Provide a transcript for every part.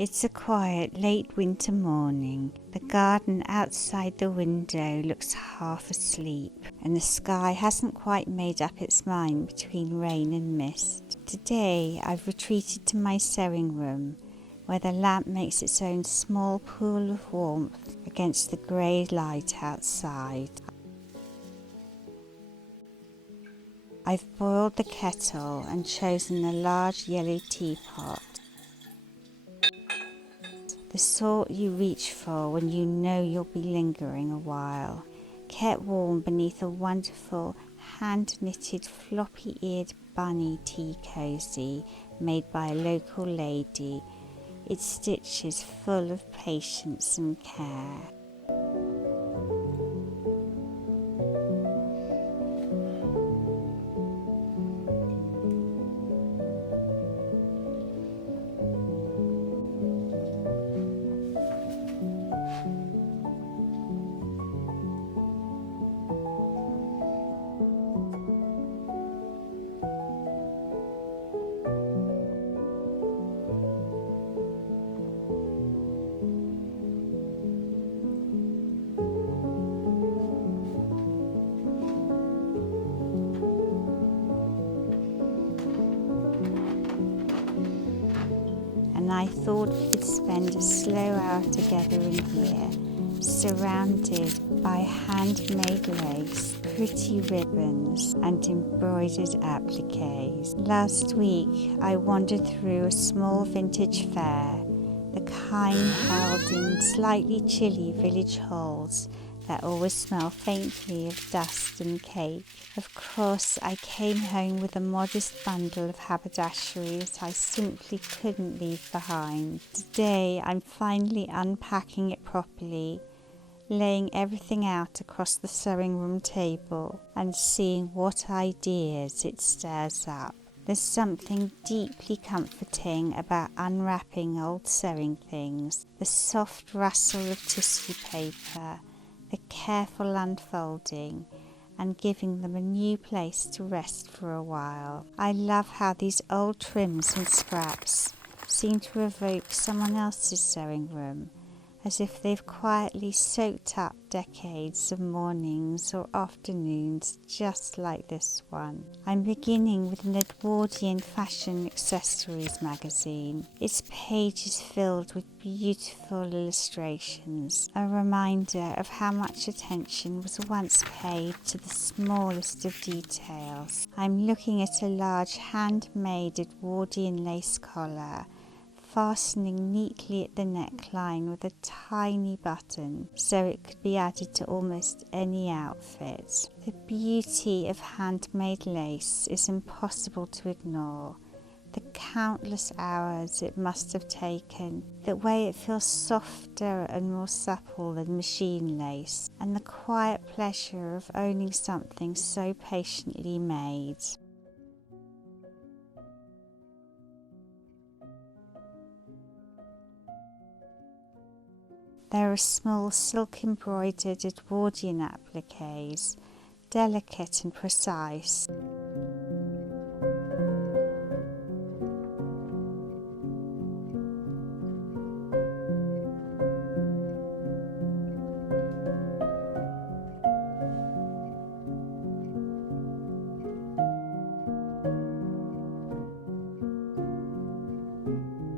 It's a quiet, late winter morning. The garden outside the window looks half asleep, and the sky hasn't quite made up its mind between rain and mist. Today I've retreated to my sewing room, where the lamp makes its own small pool of warmth against the grey light outside. I've boiled the kettle and chosen a large yellow teapot, the sort you reach for when you know you'll be lingering a while, kept warm beneath a wonderful hand-knitted floppy-eared Bunny Tea Cosy made by a local lady, its stitches full of patience and care. And I thought we could spend a slow hour together in here, surrounded by handmade lace, pretty ribbons and embroidered appliques. Last week I wandered through a small vintage fair, the kind held in slightly chilly village halls that always smell faintly of dust and cake. Of course, I came home with a modest bundle of haberdashery that I simply couldn't leave behind. Today, I'm finally unpacking it properly, laying everything out across the sewing room table and seeing what ideas it stirs up. There's something deeply comforting about unwrapping old sewing things, the soft rustle of tissue paper, the careful unfolding, and giving them a new place to rest for a while. I love how these old trims and scraps seem to evoke someone else's sewing room, as if they've quietly soaked up decades of mornings or afternoons just like this one. I'm beginning with an Edwardian fashion accessories magazine. Its pages filled with beautiful illustrations, a reminder of how much attention was once paid to the smallest of details. I'm looking at a large handmade Edwardian lace collar, fastening neatly at the neckline with a tiny button so it could be added to almost any outfit. The beauty of handmade lace is impossible to ignore. The countless hours it must have taken, the way it feels softer and more supple than machine lace, and the quiet pleasure of owning something so patiently made. There are small silk-embroidered Edwardian appliques, delicate and precise.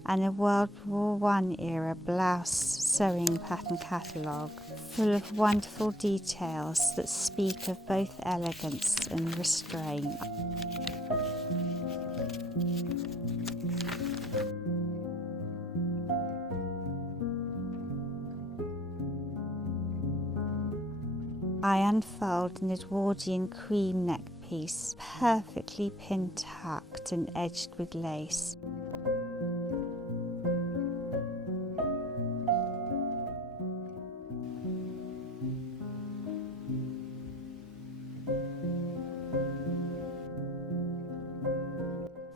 And a World War I era blouse sewing pattern catalogue, full of wonderful details that speak of both elegance and restraint. I unfold an Edwardian cream neck piece, perfectly pin-tucked and edged with lace.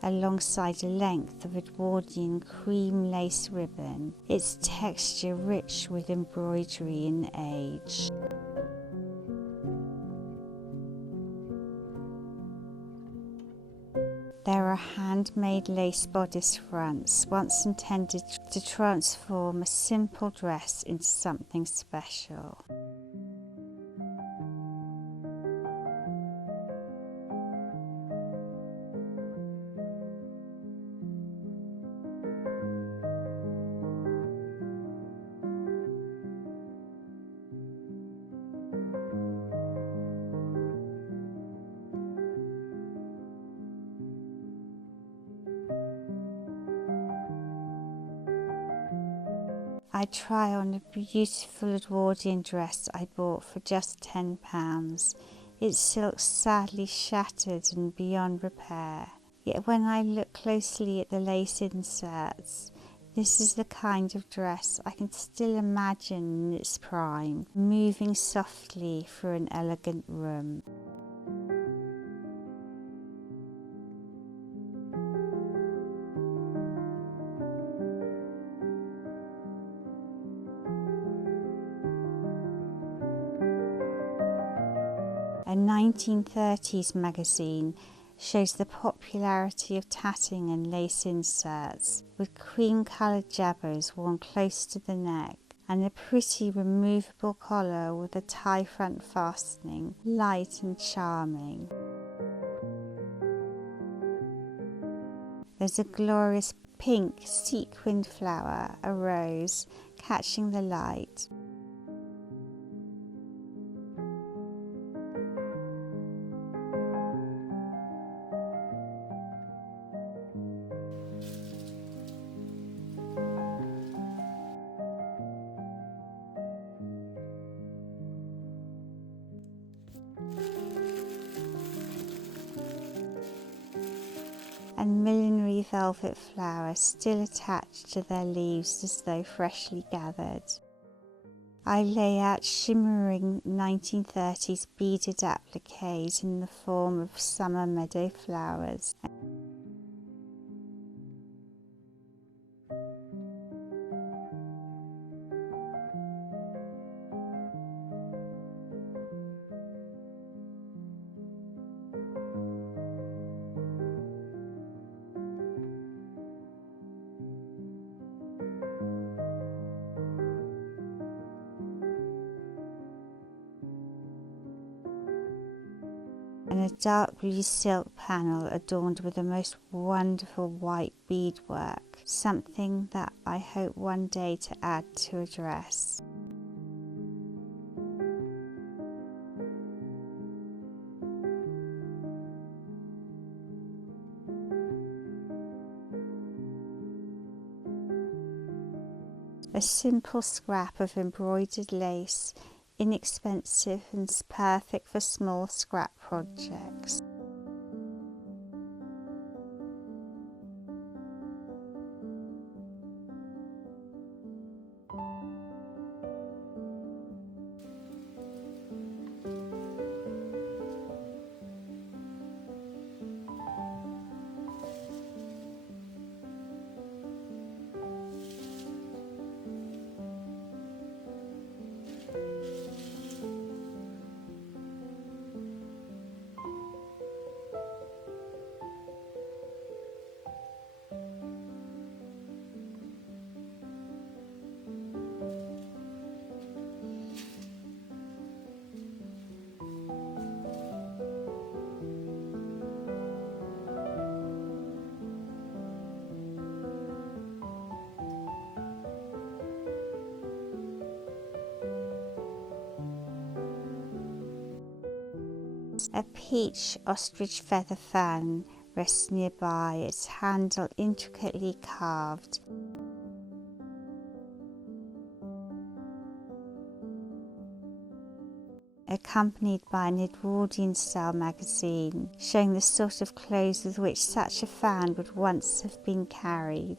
Alongside a length of Edwardian cream lace ribbon, its texture rich with embroidery and age. There are handmade lace bodice fronts, once intended to transform a simple dress into something special. I try on a beautiful Edwardian dress I bought for just £10. Its silk sadly shattered and beyond repair. Yet when I look closely at the lace inserts, this is the kind of dress I can still imagine in its prime, moving softly through an elegant room. A 1930s magazine shows the popularity of tatting and lace inserts, with cream-coloured jabbos worn close to the neck and a pretty removable collar with a tie front fastening, light and charming. There's a glorious pink sequined flower, a rose, catching the light. And millinery velvet flowers still attached to their leaves as though freshly gathered. I lay out shimmering 1930s beaded appliques in the form of summer meadow flowers. And a dark blue silk panel adorned with the most wonderful white beadwork, something that I hope one day to add to a dress. A simple scrap of embroidered lace, inexpensive and perfect for small scrap projects. A peach ostrich feather fan rests nearby, its handle intricately carved. Accompanied by an Edwardian style magazine showing the sort of clothes with which such a fan would once have been carried.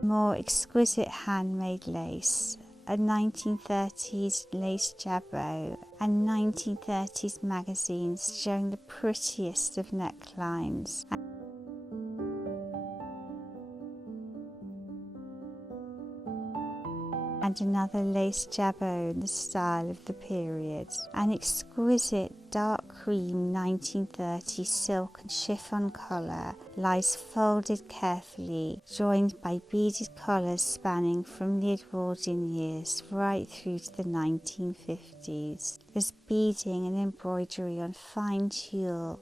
More exquisite handmade lace, a 1930s lace jabot, and 1930s magazines showing the prettiest of necklines. and another lace jabot in the style of the period. An exquisite dark cream 1930 silk and chiffon collar lies folded carefully, joined by beaded collars spanning from the Edwardian years right through to the 1950s. There's beading and embroidery on fine tulle.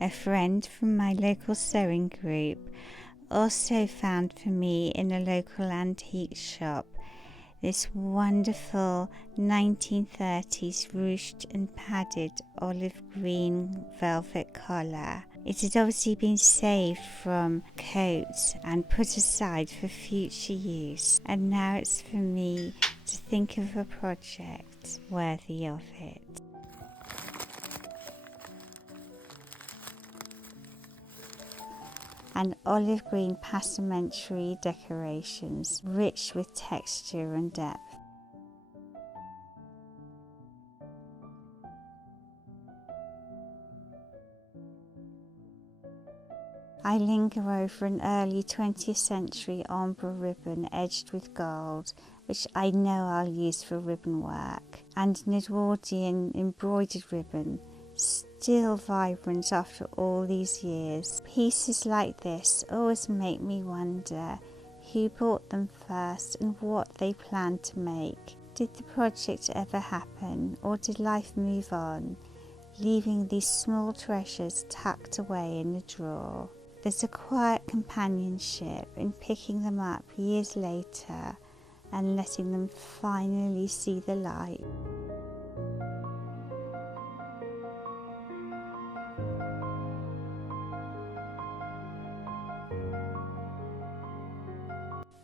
A friend from my local sewing group also found for me in a local antique shop this wonderful 1930s ruched and padded olive green velvet collar. It had obviously been saved from coats and put aside for future use, and now it's for me to think of a project worthy of it. And olive green passementerie decorations, rich with texture and depth. I linger over an early 20th century ombre ribbon edged with gold, which I know I'll use for ribbon work, and an Edwardian embroidered ribbon, still vibrant after all these years. Pieces like this always make me wonder who bought them first and what they planned to make. Did the project ever happen, or did life move on, leaving these small treasures tucked away in a drawer? There's a quiet companionship in picking them up years later and letting them finally see the light.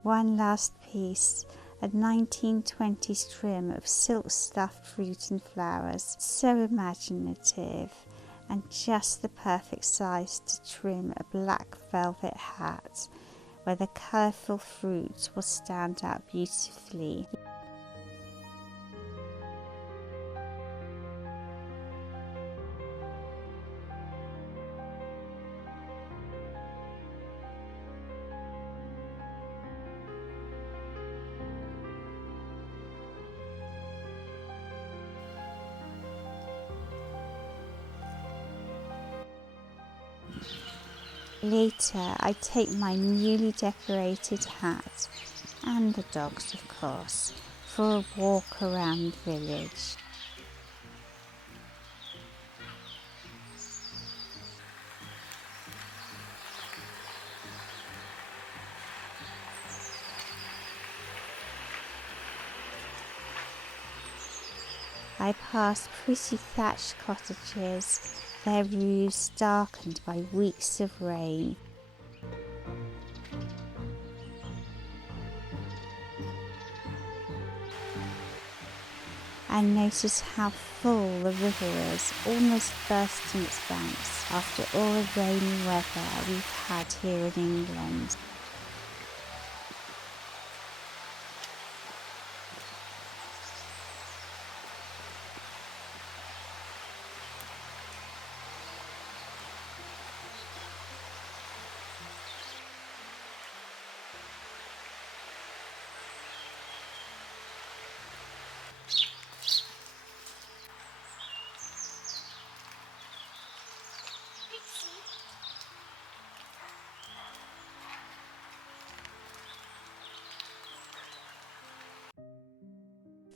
One last piece, a 1920s trim of silk stuffed fruit and flowers, so imaginative and just the perfect size to trim a black velvet hat where the colourful fruit will stand out beautifully. Later, I take my newly decorated hat, and the dogs of course, for a walk around the village. I pass pretty thatched cottages, their roofs darkened by weeks of rain. And notice how full the river is, almost bursting its banks after all the rainy weather we've had here in England.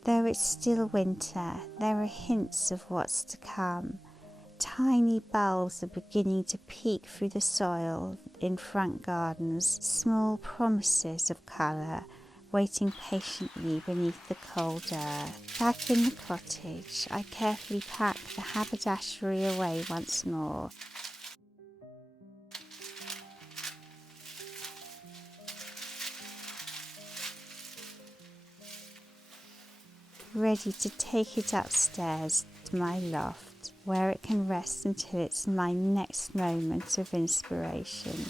Though it's still winter, there are hints of what's to come. Tiny bulbs are beginning to peek through the soil in front gardens, small promises of colour waiting patiently beneath the cold earth. Back in the cottage, I carefully pack the haberdashery away once more. Ready to take it upstairs to my loft, where it can rest until it's my next moment of inspiration.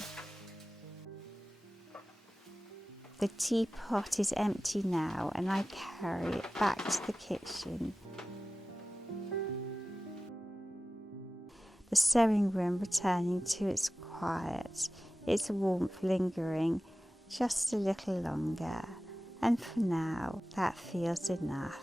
The teapot is empty now, and I carry it back to the kitchen. The sewing room returning to its quiet, its warmth lingering just a little longer, and for now that feels enough.